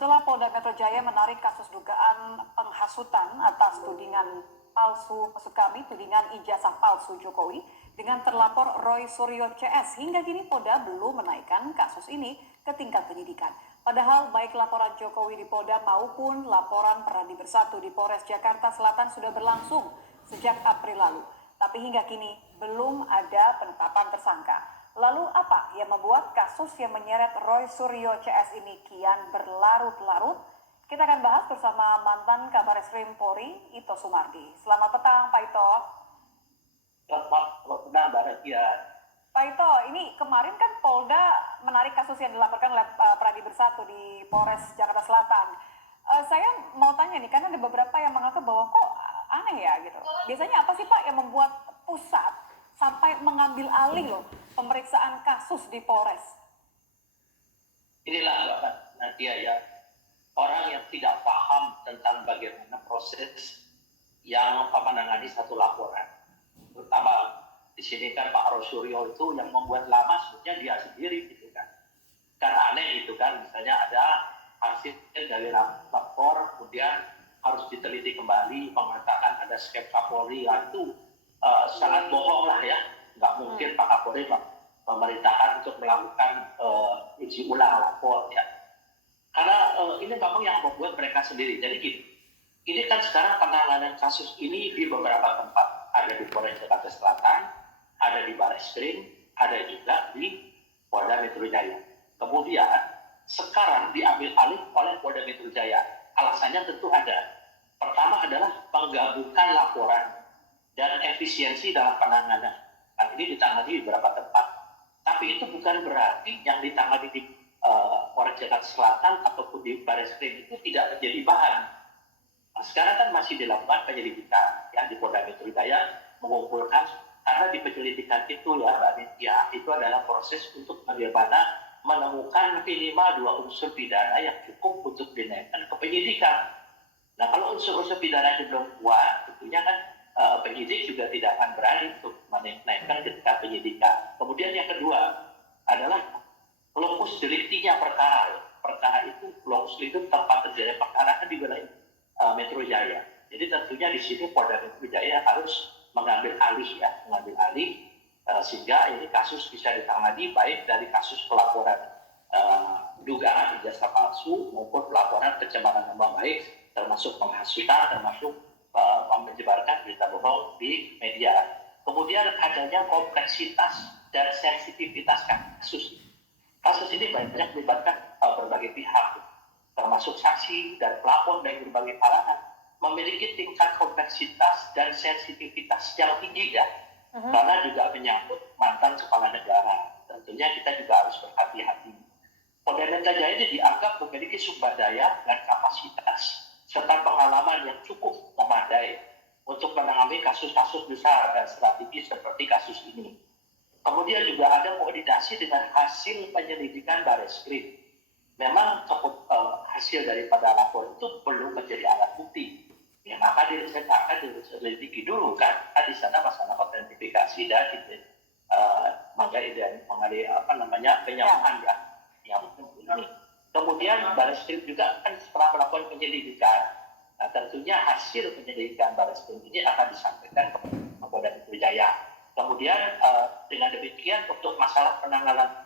Setelah Polda Metro Jaya menarik kasus dugaan penghasutan atas tudingan tudingan ijazah palsu Jokowi dengan terlapor Roy Suryo CS, hingga kini Polda belum menaikkan kasus ini ke tingkat penyidikan. Padahal baik laporan Jokowi di Polda maupun laporan Peradi Bersatu di Polres Jakarta Selatan sudah berlangsung sejak April lalu. Tapi hingga kini belum ada penetapan tersangka. Lalu apa yang membuat kasus yang menyeret Roy Suryo CS ini kian berlarut-larut? Kita akan bahas bersama mantan Kabar Eskrim Polri, Ito Sumardi. Selamat petang, Pak Ito. Selamat petang, Mbak Radia. Pak Ito, ini kemarin kan Polda menarik kasus yang dilaporkan oleh Peradi Bersatu di Polres Jakarta Selatan. Saya mau tanya nih, karena ada beberapa yang menganggap bahwa kok aneh ya gitu. Biasanya apa sih Pak yang membuat pusat sampai mengambil alih loh pemeriksaan kasus di Polres? Inilah Mbak Nadia ya, orang yang tidak paham tentang bagaimana proses yang menangani satu laporan. Terutama di sini kan Pak Roy Suryo itu yang membuat lama sebenarnya dia sendiri gitu kan. Karena aneh itu kan, misalnya ada hasil dari lapor, kemudian harus diteliti kembali, mengatakan ada skema Polri, itu sangat bohong lah ya. Nggak mungkin Pak Kapolri memerintahkan untuk melakukan uji ulang lapor ya. Karena ini memang yang membuat mereka sendiri. Jadi gini, ini kan sekarang penanganan kasus ini di beberapa tempat. Ada di Polres Jakarta Selatan, ada di Barreskrim, ada juga di Polda Metro Jaya. Kemudian sekarang diambil alih oleh Polda Metro Jaya. Alasannya tentu ada. Pertama adalah menggabungkan laporan dan efisiensi dalam penanganan. Nah, ini ditangani di beberapa tempat. Tapi itu bukan berarti yang ditangani di Polres Jakarta Selatan ataupun di Barreskrim itu tidak menjadi bahan. Nah, sekarang kan masih dilakukan penyelidikan ya di Polda Metro Jaya, mengumpulkan, karena di penyelidikan itu ya Mbak Nitya, itu adalah proses untuk bagaimana menemukan minimal 2 unsur pidana yang cukup untuk dinaikkan ke penyidikan. Nah, kalau unsur-unsur pidana itu belum kuat, tentunya kan penyidik juga tidak akan berani untuk menaikkan ke tingkat penyidikan. Kemudian yang kedua adalah lokus deliktinya perkara. Perkara itu, lokus itu tempat terjadi perkara kan di wilayah Metro Jaya. Jadi tentunya di sini Polda Metro Jaya harus mengambil alih sehingga ini kasus bisa ditangani baik dari kasus pelaporan dugaan ijazah palsu maupun pelaporan pencemaran nama baik, termasuk penghasutan, termasuk menyebarkan berita bohong di media. Kemudian adanya kompleksitas dan sensitivitas kasus. Kasus ini banyak melibatkan berbagai pihak, termasuk saksi dan pelapor dari berbagai kalangan, memiliki tingkat kompleksitas dan sensitivitas yang tinggi ya, karena juga menyangkut mantan kepala negara. Tentunya kita juga harus berhati-hati. Polda Metro Jaya ini dianggap memiliki sumber daya dan kapasitas serta pengalaman yang cukup memadai untuk menangani kasus-kasus besar dan strategis seperti kasus ini. Kemudian juga ada koordinasi dengan hasil penyelidikan Barreskrim. Memang hasil daripada lapor itu belum menjadi alat bukti. Yang akan diselidiki dulu kan di sana masalah autentifikasi dan penyamahan ya. Yang ini. Kemudian Barreskrim juga kan setelah melakukan penyelidikan, nah tentunya hasil penyelidikan Barreskrim ini akan disampaikan ke Polda Metro Jaya. Kemudian dengan demikian untuk masalah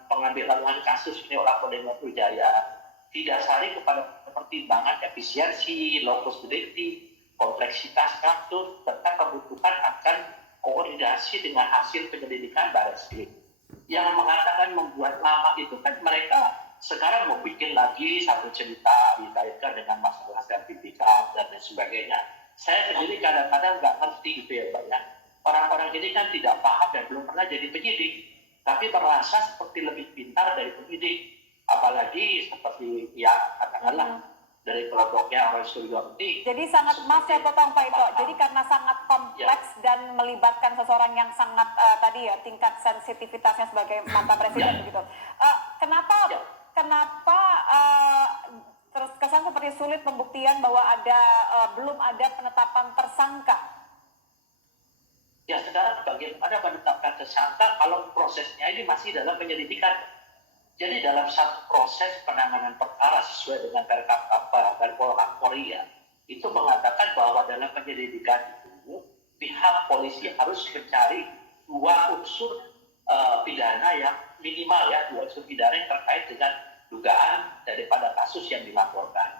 pengambilan kasus ini oleh Polda Metro Jaya didasari kepada pertimbangan efisiensi, lokus delikti, kompleksitas kasus, serta kebutuhan akan koordinasi dengan hasil penyelidikan Barreskrim. Yang mengatakan membuat lama itu kan mereka sekarang mau bikin lagi satu cerita dikaitkan dengan masalah sertifikat dan lain sebagainya. Saya sendiri kadang-kadang nggak ngerti gitu ya Pak ya. Orang-orang ini kan tidak paham dan belum pernah jadi penyidik, tapi merasa seperti lebih pintar dari penyidik. Apalagi seperti ya katakanlah dari kelompoknya Roy Suryo ini. Jadi sangat maaf saya potong Pak Ito. Jadi karena sangat kompleks dan melibatkan seseorang yang sangat tadi ya tingkat sensitivitasnya sebagai mantan presiden begitu. Kenapa terus kesan seperti sulit pembuktian bahwa belum ada penetapan tersangka? Ya sekarang bagaimana menetapkan tersangka kalau prosesnya ini masih dalam penyelidikan? Jadi dalam satu proses penanganan perkara sesuai dengan Kapolri itu mengatakan bahwa dalam penyelidikan itu pihak polisi harus mencari dua unsur pidana yang minimal ya, dua unsur pidana yang terkait dengan dugaan daripada kasus yang dilaporkan.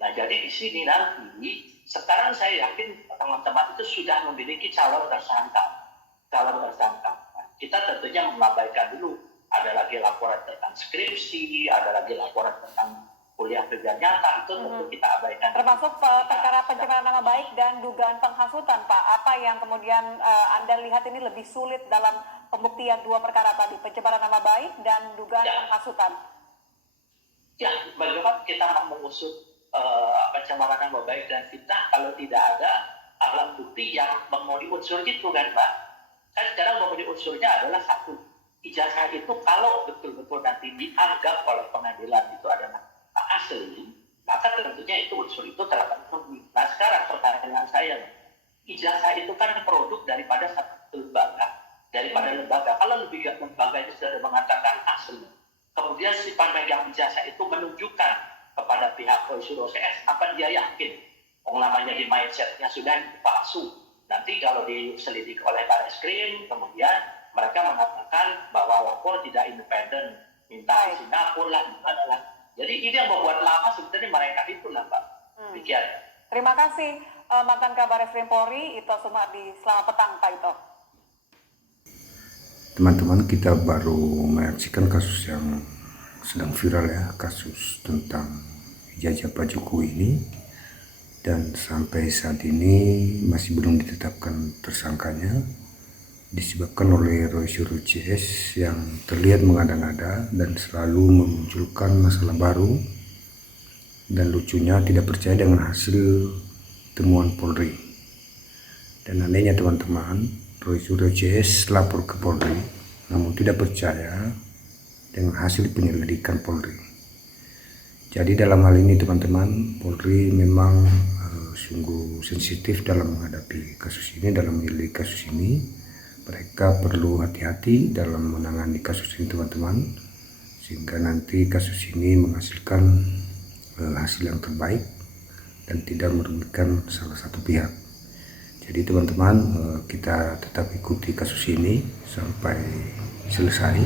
Nah, jadi di sini nanti sekarang saya yakin teman-teman itu sudah memiliki calon tersangka. Nah, kita tentunya mengabaikan dulu. Ada lagi laporan tentang skripsi, ada lagi laporan tentang kuliah kerja nyata, itu tentu kita abaikan. Termasuk perkara pencemaran nama baik dan dugaan penghasutan, Pak. Apa yang kemudian Anda lihat ini lebih sulit dalam pembuktian dua perkara tadi, pencemaran nama baik dan dugaan penghasutan? Ya, bagaimana kita mengusut pencemaran nama baik dan fitnah kalau tidak ada alat bukti yang memenuhi unsur itu kan, Pak? Kan sekarang memenuhi unsurnya adalah satu, ijazah itu kalau betul-betul nanti dianggap oleh pengadilan itu adalah asli, maka tentunya itu unsur itu telah terpenuhi. Nah, sekarang pertanyaan saya, ijazah itu kan produk daripada satu lembaga, Kalau lembaga itu sudah mengatakan asli, kemudian si pemegang ijazah itu menunjukkan kepada pihak Roy Suryo CS, apa dia yakin namanya di mindsetnya sudah palsu. Nanti kalau diselidiki oleh Barreskrim, kemudian mereka mengatakan bahwa lapor tidak independen, minta di Singapura lah, gimana lah. Jadi ini yang membuat lama sebenarnya mereka itulah, Pak. Demikian. Terima kasih mantan Kabar Eskrim Polri, Ito Sumardi. Selamat petang, Pak Ito. Teman-teman, kita baru menyaksikan kasus yang sedang viral ya, kasus tentang ijazah Pak Jokowi ini, dan sampai saat ini masih belum ditetapkan tersangkanya, disebabkan oleh Roy Suryo CS yang terlihat mengada-ngada dan selalu memunculkan masalah baru, dan lucunya tidak percaya dengan hasil temuan Polri. Dan anehnya teman-teman, Roy Suryo CS lapor ke Polri namun tidak percaya dengan hasil penyelidikan Polri. Jadi dalam hal ini teman-teman, Polri memang sungguh sensitif dalam menghadapi kasus ini, dalam menyelidiki kasus ini. Mereka perlu hati-hati dalam menangani kasus ini teman-teman, sehingga nanti kasus ini menghasilkan hasil yang terbaik dan tidak merugikan salah satu pihak. Jadi teman-teman, kita tetap ikuti kasus ini sampai selesai,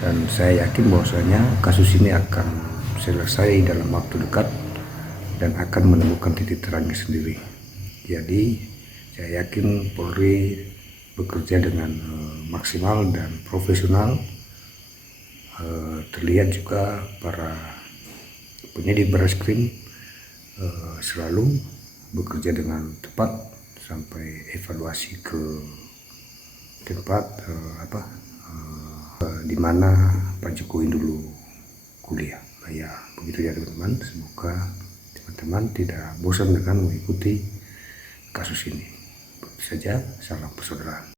dan saya yakin bahwasanya kasus ini akan selesai dalam waktu dekat dan akan menemukan titik terangnya sendiri. Jadi saya yakin Polri bekerja dengan maksimal dan profesional. Terlihat juga para penyidik Barreskrim selalu bekerja dengan tepat sampai evaluasi ke tempat di mana Pak Jokowi dulu kuliah. Ya, begitu ya teman-teman. Semoga teman-teman tidak bosan dengan mengikuti kasus ini. Begitu saja, salam persaudaraan.